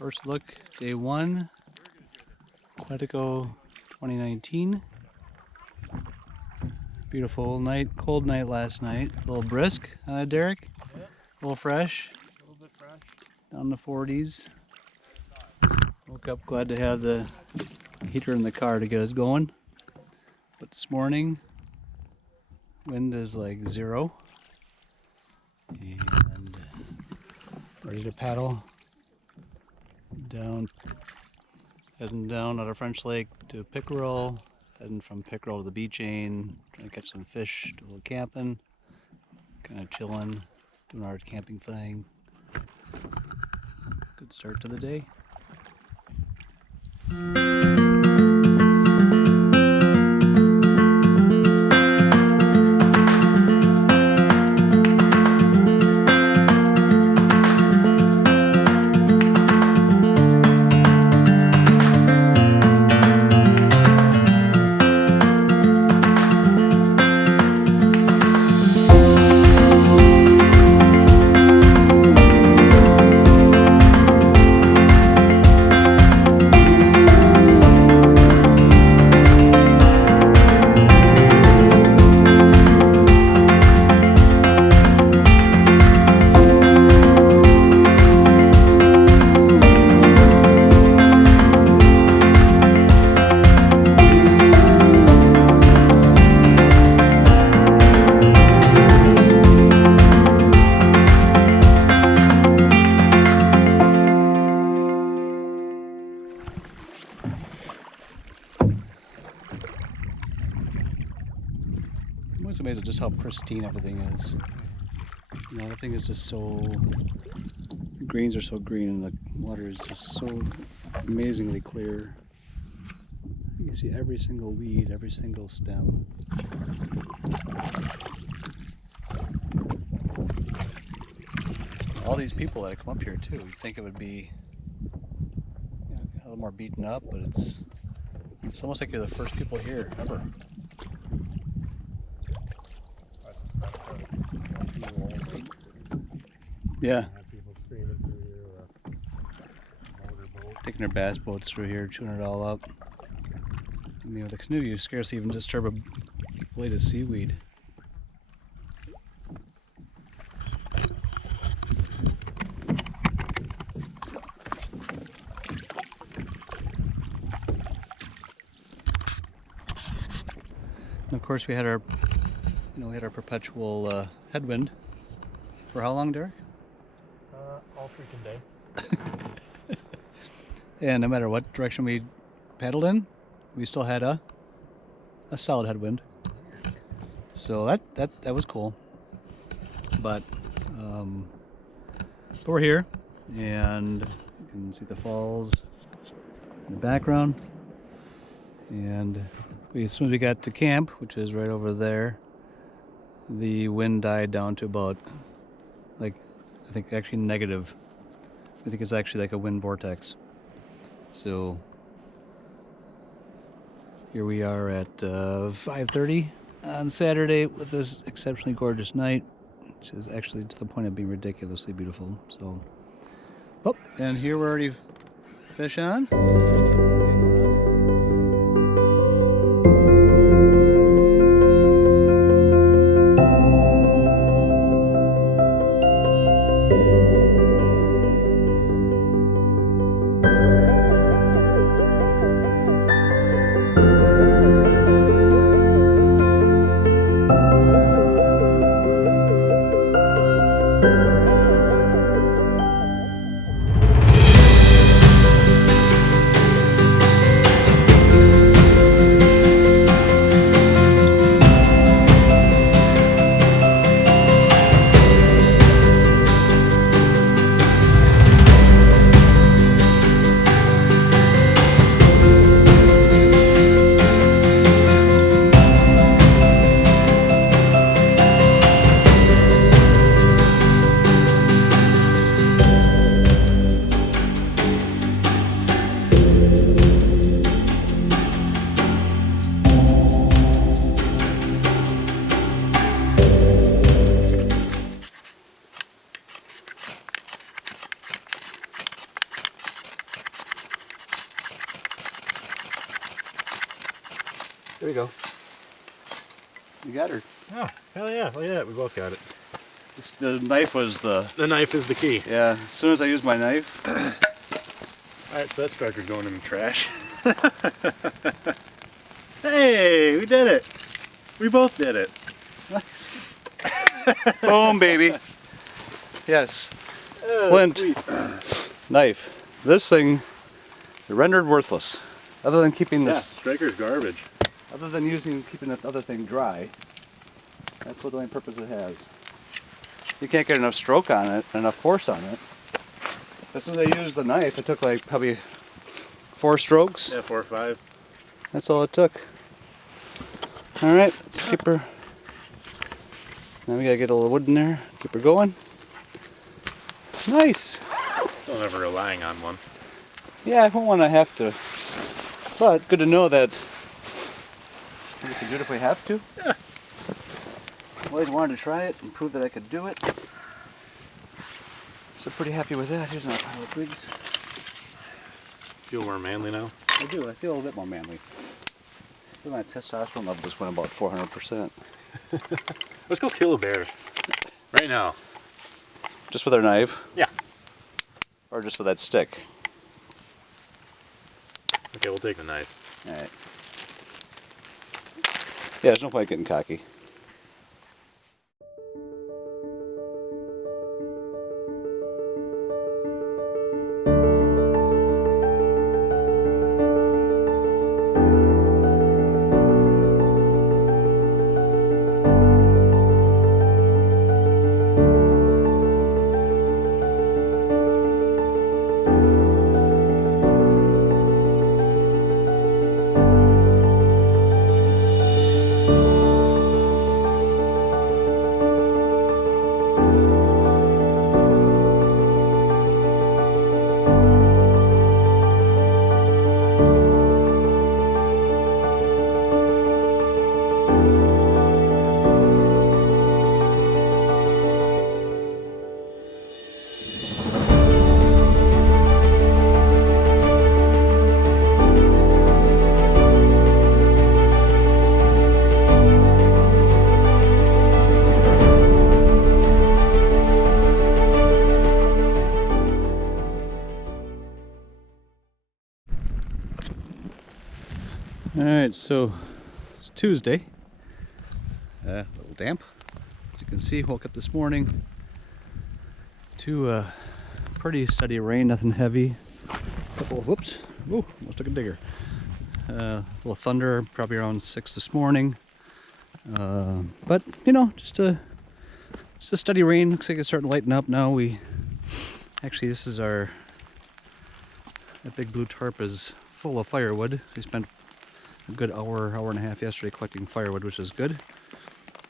First look, day 1, Quetico 2019. Beautiful night, cold night last night. A little brisk, Derek? Yeah. A little fresh. A little bit fresh. Down in the 40s. Woke up glad to have the heater in the car to get us going. But this morning, wind is like 0. And ready to paddle down, heading down out of French Lake to Pickerel, heading from Pickerel to the beach ain, trying to catch some fish, do a little camping, kind of chilling, doing our camping thing. Good start to the day. I'm always amazed at just how pristine everything is. You know, everything is just so, the greens are so green and the water is just so amazingly clear. You can see every single weed, every single stem. All these people that come up here too, you'd think it would be, you know, a little more beaten up, but it's almost like you're the first people here ever. Yeah. Taking their bass boats through here, chewing it all up. I mean, with a canoe, you scarcely even disturb a blade of seaweed. And of course, we had our, perpetual headwind. For how long, Derek? All freaking day. And no matter what direction we paddled in, we still had a solid headwind. So that was cool. But we're here, and you can see the falls in the background. And as soon as we got to camp, which is right over there, the wind died down to about, like, I think actually negative. I think it's actually like a wind vortex. So here we are at 5:30 on Saturday with this exceptionally gorgeous night, which is actually to the point of being ridiculously beautiful. So, oh, and here we're already fish on. There we go. You got her. Oh, hell yeah. Look at that. We both got it. The knife was the... The knife is the key. Yeah, as soon as I used my knife. Alright, so that striker's going in the trash. Hey, we did it. We both did it. Nice. Boom, baby. Yes. Oh, Flint. sweet. Knife. This thing rendered worthless. Other than keeping Yeah, this, striker's garbage. other than keeping this other thing dry. That's what the only purpose it has. You can't get enough stroke on it, enough force on it. As soon as I used the knife, it took like probably 4 strokes. Yeah, 4 or 5. That's all it took. All right, let's keep her. Now we gotta get a little wood in there. Keep her going. Nice. Still never relying on one. Yeah, I don't want to have to. But good to know that we can do it if we have to. Yeah. Always wanted to try it and prove that I could do it. So pretty happy with that. Here's another pile of twigs. Feel more manly now? I do. I feel a bit more manly. I feel my testosterone level just went about 400%. Let's go kill a bear. Right now. Just with our knife? Yeah. Or just with that stick? Okay, we'll take the knife. Alright. Yeah, there's no point getting cocky. Alright, so it's Tuesday. A little damp. As you can see, woke up this morning to pretty steady rain, nothing heavy. Couple of whoops, ooh, almost took a digger. A little thunder, probably around 6 this morning. But you know, just a steady rain. Looks like it's starting to lighten up now. Actually, this is that big blue tarp is full of firewood. We spent a good hour and a half yesterday collecting firewood, which is good.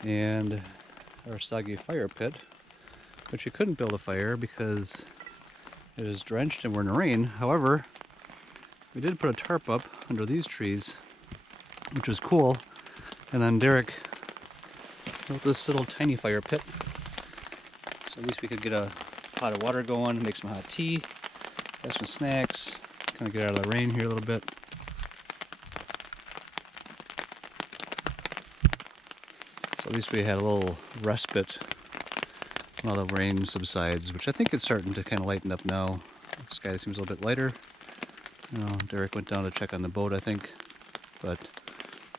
And our soggy fire pit, which you couldn't build a fire because it is drenched and we're in the rain. However, we did put a tarp up under these trees, which was cool. And then Derek built this little tiny fire pit. So at least we could get a pot of water going, make some hot tea, have some snacks, kind of get out of the rain here a little bit. So at least we had a little respite while the rain subsides, which I think it's starting to kind of lighten up now. The sky seems a little bit lighter. Derek went down to check on the boat, I think. But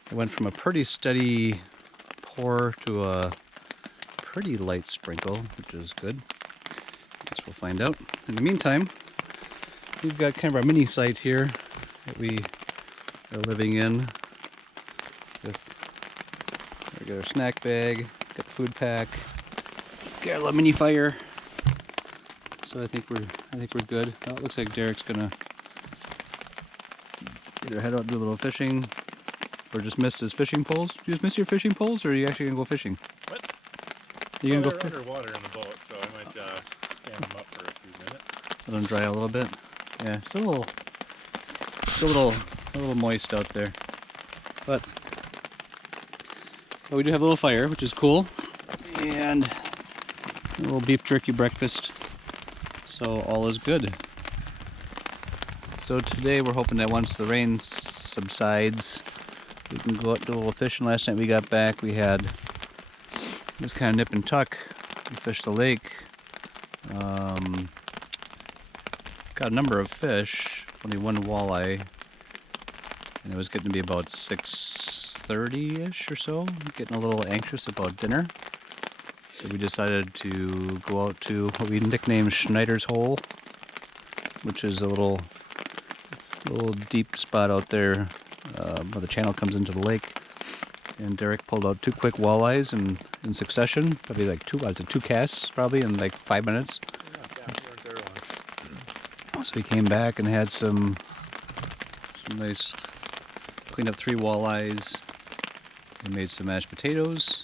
it went from a pretty steady pour to a pretty light sprinkle, which is good. Guess we'll find out. In the meantime, we've got kind of our mini site here that we are living in. We got our snack bag, got the food pack, got a little mini fire. So I think we're good. Oh, it looks like Derek's gonna either head out and do a little fishing, or just missed his fishing poles. Did you just miss your fishing poles, or are you actually gonna go fishing? What? You're gonna they're go underwater in the boat, so I might stand them up for a few minutes. let them dry out a little bit. Yeah, still a little moist out there, but we do have a little fire, which is cool, and a little beef jerky breakfast. So all is good. So today we're hoping that once the rain subsides, we can go out do a little fishing. Last night we got back, we had this kind of nip and tuck. We fished the lake. Got a number of fish, only one walleye, and it was getting to be about 6:30-ish or so. Getting a little anxious about dinner, so we decided to go out to what we nicknamed Schneider's Hole, which is a little deep spot out there where the channel comes into the lake. And Derek pulled out 2 quick walleyes in succession, probably like 2 casts probably in like 5 minutes. So he came back and had some nice, cleaned up 3 walleyes and made some mashed potatoes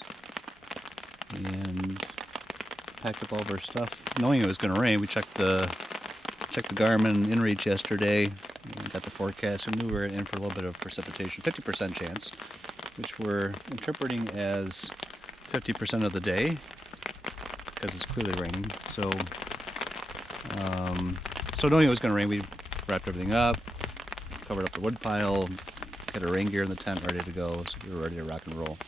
and packed up all of our stuff. Knowing it was going to rain, we checked the Garmin inReach yesterday and got the forecast and knew we were in for a little bit of precipitation, 50% chance, which we're interpreting as 50% of the day because it's clearly raining. So knowing it was going to rain, we wrapped everything up, covered up the wood pile, got our rain gear in the tent ready to go, so we were ready to rock and roll.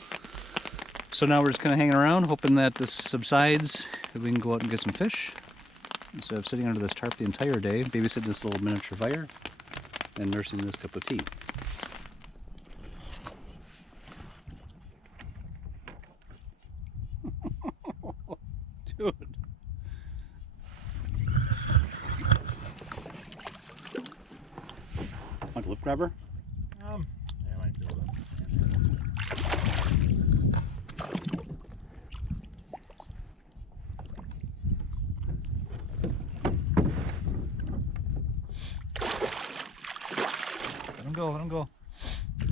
So now we're just kind of hanging around, hoping that this subsides, that we can go out and get some fish. Instead of sitting under this tarp the entire day, babysitting this little miniature fire, and nursing this cup of tea. Dude. Want a lip grabber? Yeah, I might be able to. Let him go, let him go. You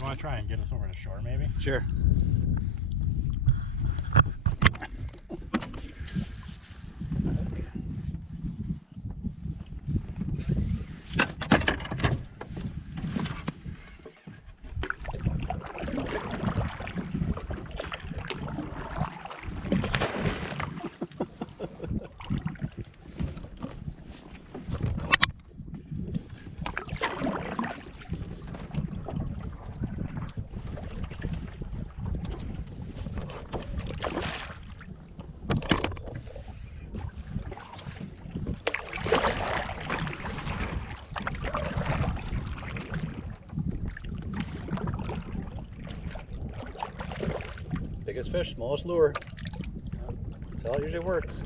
want to try and get us over to shore, maybe? Sure. Biggest fish, smallest lure. That's how it usually works.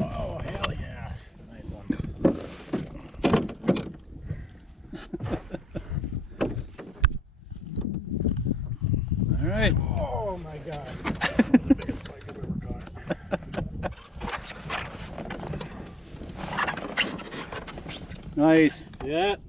Oh, hell yeah. It's a nice one. All right. Oh my god. That's the biggest pike I've ever caught. Nice. See that?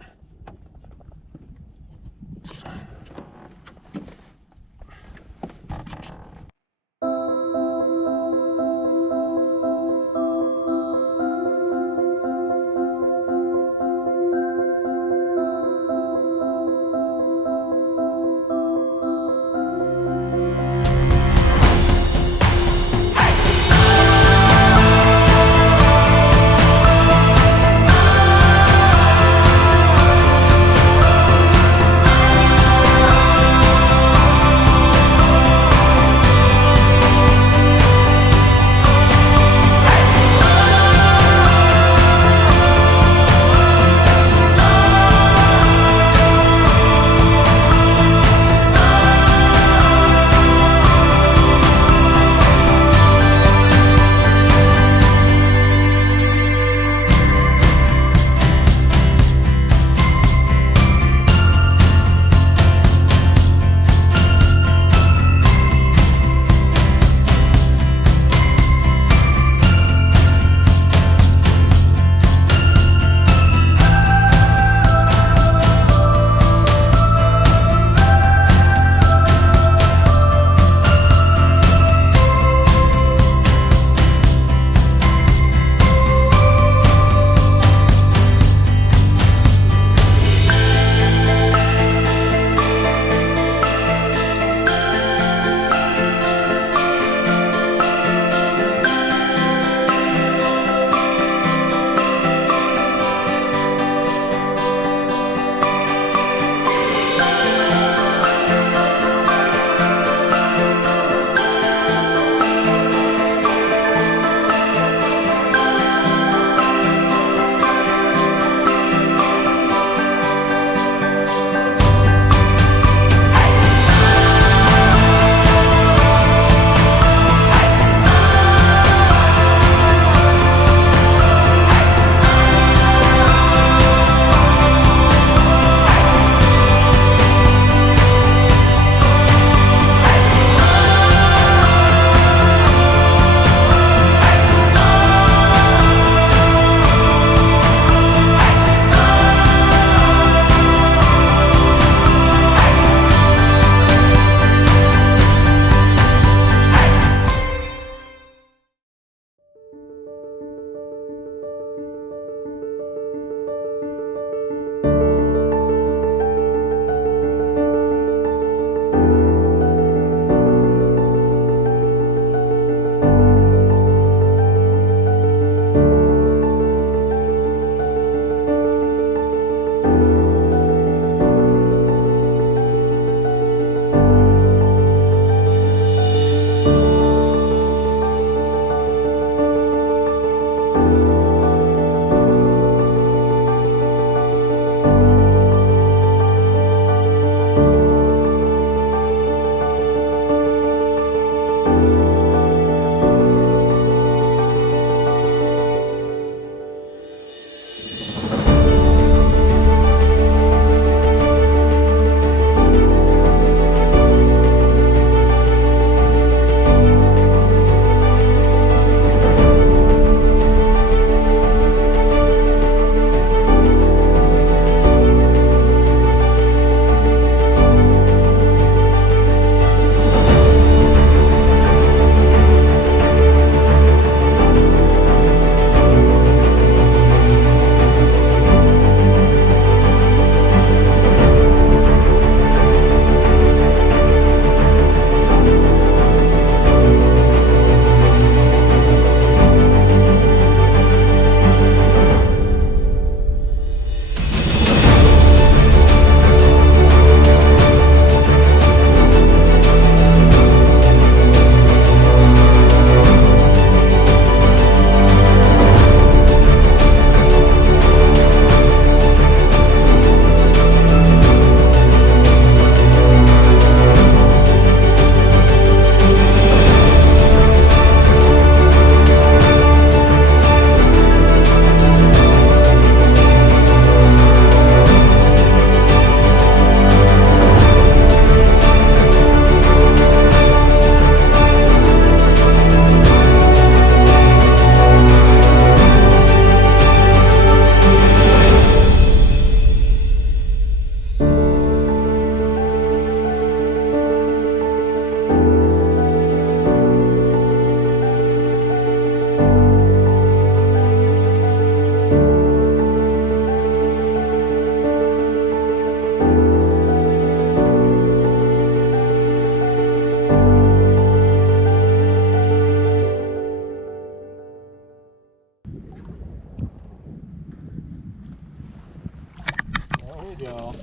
go.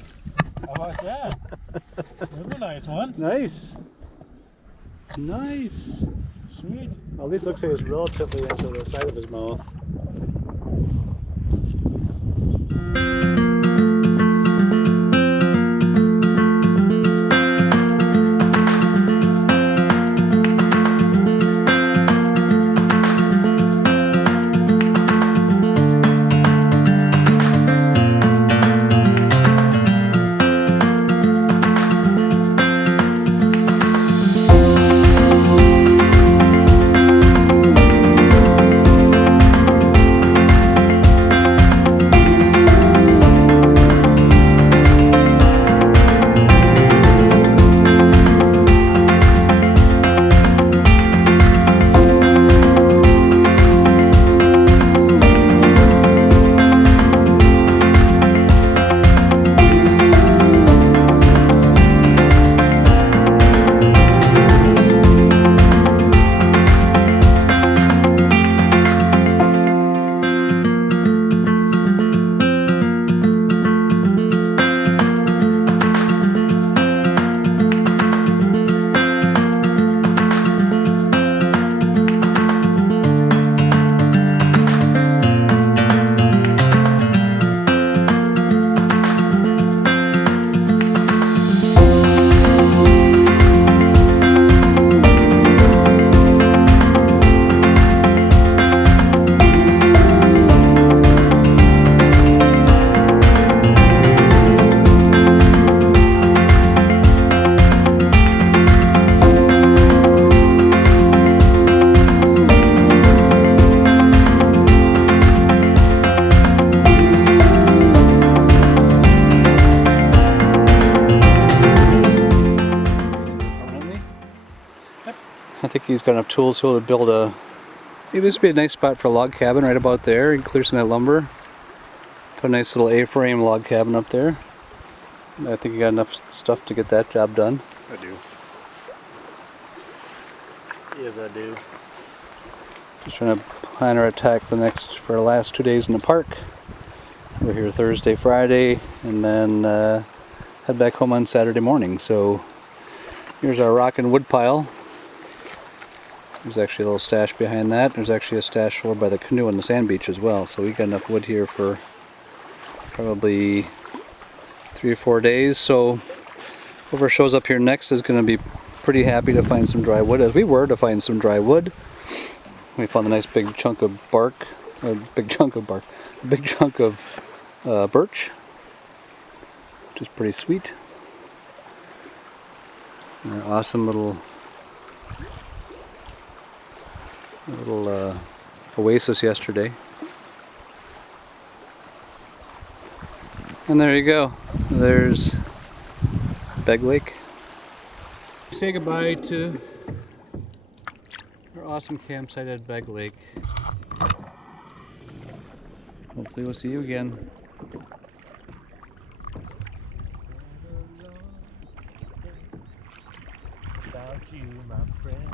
How about that? That's a nice one. Nice. Nice. Sweet. Well, at least looks like it's relatively into the side of his mouth. I think he's got enough tools to build a. Maybe this would be a nice spot for a log cabin right about there. You can clear some of that lumber. Put a nice little A-frame log cabin up there. I think you got enough stuff to get that job done. I do. Yes, I do. Just trying to plan our attack for the last 2 days in the park. We're here Thursday, Friday, and then head back home on Saturday morning. So here's our rock and wood pile. There's actually a little stash behind that. There's actually a stash over by the canoe on the sand beach as well. So we got enough wood here for probably 3 or 4 days. So whoever shows up here next is going to be pretty happy to find some dry wood, as we were to find some dry wood. We found a nice big chunk of bark, a big chunk of birch, which is pretty sweet. An awesome little oasis yesterday. And there you go. There's Beg Lake. Say goodbye to our awesome campsite at Beg Lake. Hopefully we'll see you again. Without you, my friend.